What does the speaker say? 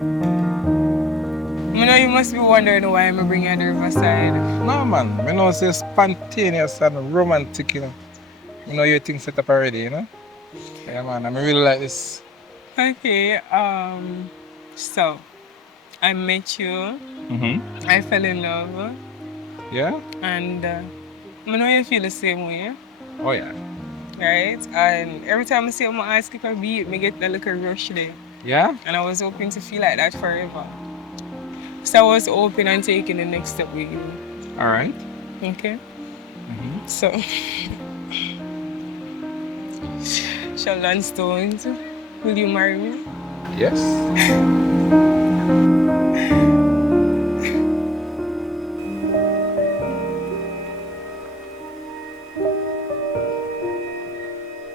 I know you must be wondering why I'm bringing you on the riverside. No, man. I know it's spontaneous and romantic, you know. You know your thing set up already, you know? Yeah, man. I really like this. Okay, so I met you, Mm-hmm. I fell in love, Yeah? and I know you feel the same way, Oh, yeah. right? And every time I see my eyes skip a beat, me get a little rush there. Yeah? And I was hoping to feel like that forever. So I was open and taking the next step with you. All right. Okay? Mm-hmm. So, Sheldon Stones, will you marry me? Yes.